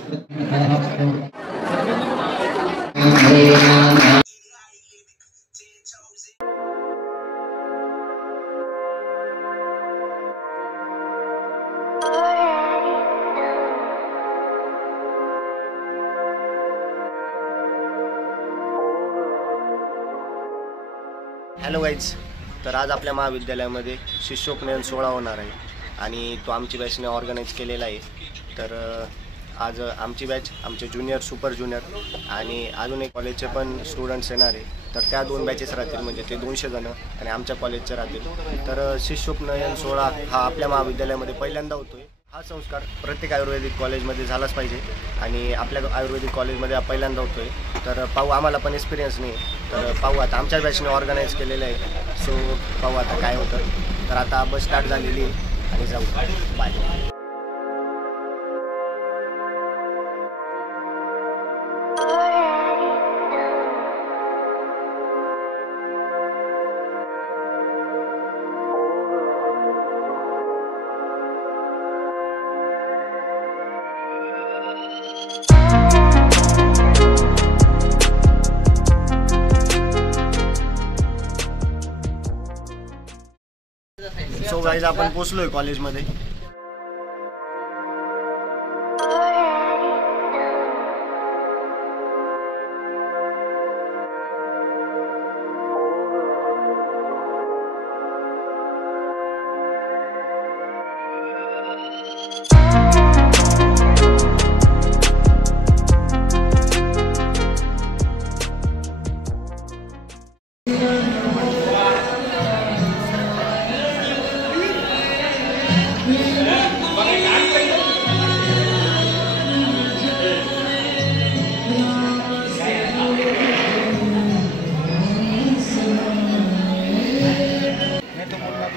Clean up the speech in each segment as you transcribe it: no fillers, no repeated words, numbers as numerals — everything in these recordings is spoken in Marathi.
हॅलो गाईज, तर आज आपल्या महाविद्यालयामध्ये शिष्योपनयन सोहळा होणार आहे आणि तो आमची बॅचने ऑर्गनाईज केलेला आहे. तर आज आमची बॅच, आमचे ज्युनियर, सुपर ज्युनियर आणि अजून एक कॉलेजचे पण स्टुडंट्स येणार आहे. तर त्या दोन बॅचेस राहतील, म्हणजे ते 200 जण आणि आमच्या कॉलेजचे राहतील. तर शिष्योपनयन सोहळा हा आपल्या महाविद्यालयामध्ये पहिल्यांदा होतो आहे. हा संस्कार प्रत्येक आयुर्वेदिक कॉलेजमध्ये झालाच पाहिजे आणि आपल्या आयुर्वेदिक कॉलेजमध्ये हा पहिल्यांदा होतो आहे. तर पाहू, आम्हाला पण एक्सपिरियन्स नाही, तर पाहू आता. आमच्या बॅचने ऑर्गनाईज केलेलं आहे, सो पाहू आता काय होतं. तर आता बस स्टार्ट झालेली आहे आणि जाऊ. बाय. सो गाईज, आपण पोचलोय कॉलेजमध्ये.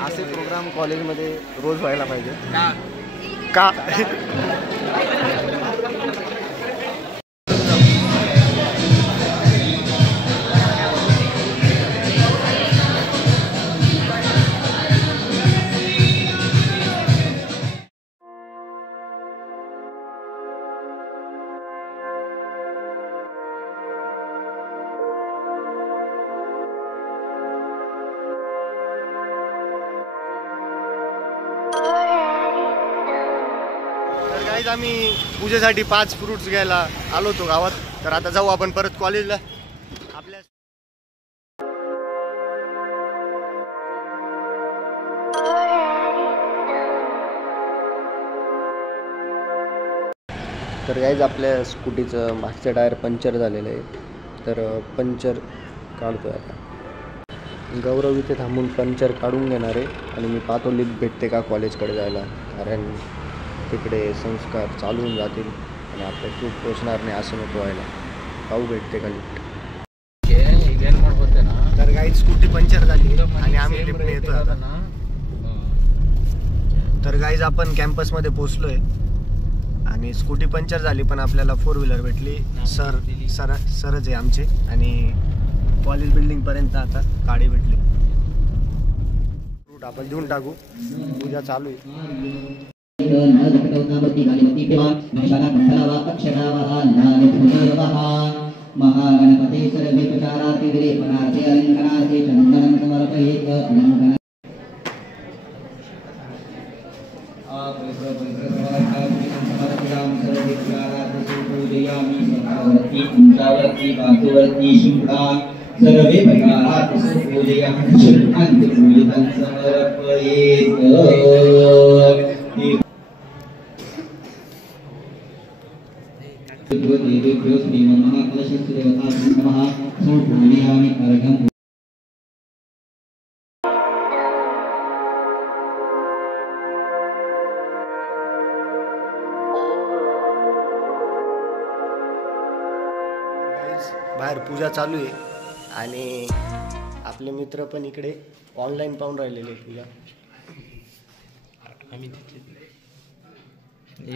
असे प्रोग्राम कॉलेजमध्ये रोज व्हायला पाहिजे का? गाईज, आम्ही पूजेसाठी 5 फ्रूट्स घ्यायला आलो होतो गावात. तर आता जाऊ आपण परत कॉलेजला आपल्या. तर गाईज, आपल्या स्कूटीचं मागचं टायर पंक्चर झालेलं आहे, तर पंक्चर काढतोय आता. गौरव इथे थांबून पंक्चर काढून घेणार आहे आणि मी पाहतो लिफ्ट भेटते का कॉलेजकडे जायला, कारण तिकडे संस्कार चालू होऊन जातील आणि आपलं खूप पोचणार नाही असं नको व्हायला. पाहू भेटते का लिफ्ट. तर गाईज, स्कूटी पंक्चर झाली आणि आम्ही लिफ्टने येतो आता. तर गाईज, आपण कॅम्पसमध्ये पोचलोय आणि स्कूटी पंक्चर झाली पण आपल्याला 4 व्हीलर भेटली. सरच आहे आमचे आणि कॉलेज बिल्डिंगपर्यंत आता गाडी भेटली. रूट आपण देऊन टाकू, पूजा चालू आहे. महागणपते सर्वेपचारार्थे विलेपनार्थे अलंकरणार्थे चंदनं समर्पयेत्. सर्वे प्रकारात् पूजयामि पूजितं समर्पयेत्. देवेभ्यो श्रीमन्महाकलशस्य देवताभ्यो नमः. पूजयामि अर्घ्यं. बाहेर पूजा चालू आहे आणि आपले मित्र पण इकडे ऑनलाईन पाहून राहिलेले पूजा. आम्ही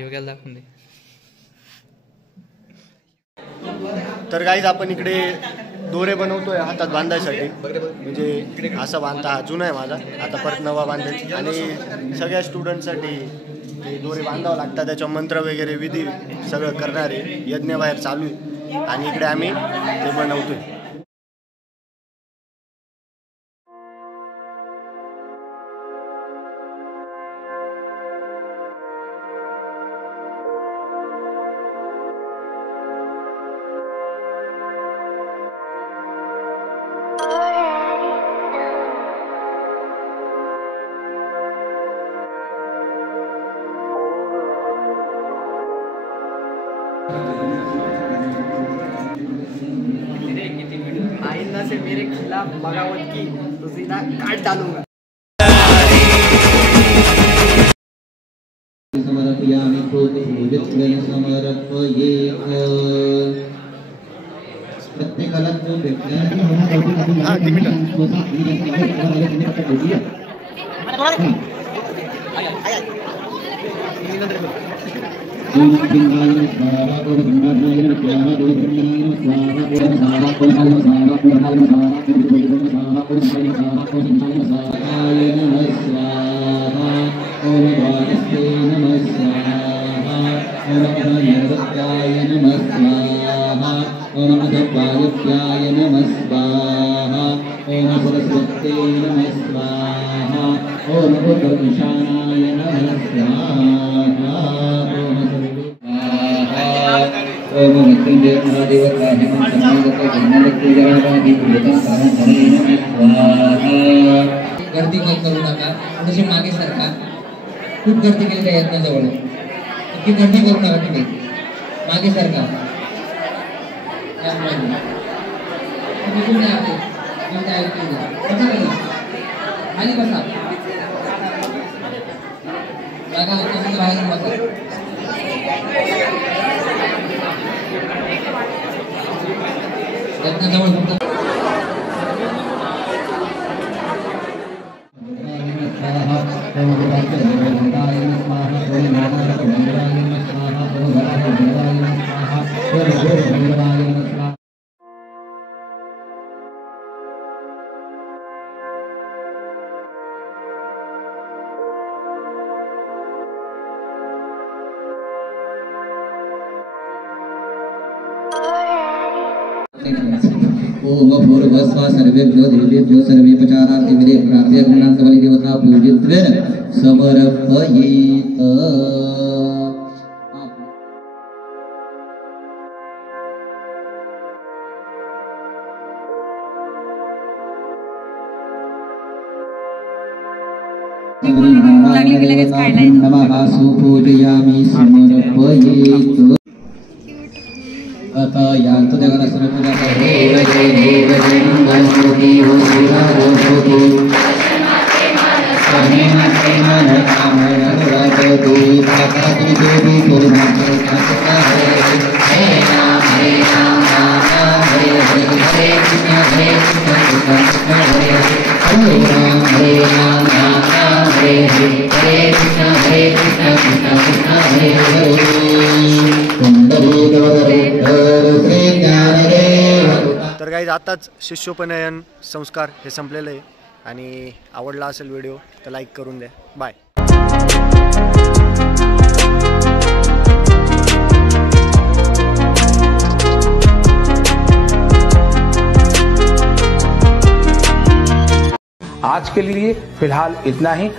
योग्याला दाखवून दे. तर गाईज, आपण इकडे दोरे बनवतोय हातात बांधायसाठी, म्हणजे असं बांधता. हा जुना आहे माझा, आता परत नवा बांधेल आणि सगळ्या स्टुडंटसाठी ते दोरे बांधावं लागतात, त्याच्या मंत्र वगैरे विधी सगळं करणार आहे. यज्ञ बाहेर चालू आहे आणि इकडे आम्ही ते बनवतोय. आइंदा से मेरे खिलाफ बगावत की तो सीधा काट डालूंगा. समर्पयामि पूजित्वेन समर्पयेत्. प्रत्येकाला तो भेटण्यासाठी ओम बिंगाय स्वाहा ओम बिंगाय स्वाहा ओम बिंगाय स्वाहा ओम स्वाहा ओम स्वाहा ओम स्वाहा ओम स्वाहा ओम स्वाहाय नमः स्वाहा ओम वाणस्ते नमः स्वाहा ओम अनर्वत्याय नमः स्वाहा ओम अधपायत्याय नमः स्वाहा ओम सरस्वत्यै नमः स्वाहा ओम उपविशानाय नमः स्वाहा ओम मृत्युंजय महादेवताय नमः समागत जन्मलक्ष्मीजरावादि पूजन कारणधरे नमः स्वाहा. गर्दी करू नका, थोडीशी मागे सरका. खूप गर्दी केली त्या यज्ञाजवळ, इतकी गर्दी करू नका. तुम्ही मागे सरका. खाली बसा, जागा होती बाहेर बसा. यज्ञाजवळ फक्त ओम भूर्भुवस्व सर्वेभ्यो देवेभ्यो सर्वेपचारार्थिविदे प्रार्थ्य गणान्तबलि देवता पूजित्वेन समर्पयेत्. नमः सुपूजयामि समर्पयेत्. अतः यान्तु देवनस्य पूजा करो तर गाईज आताच शिष्योपनयन संस्कार हे संपलेलं आहे आणि आवडला असेल व्हिडिओ तर लाईक करून द्या. बाय. आज के लिए फिलहाल इतना ही.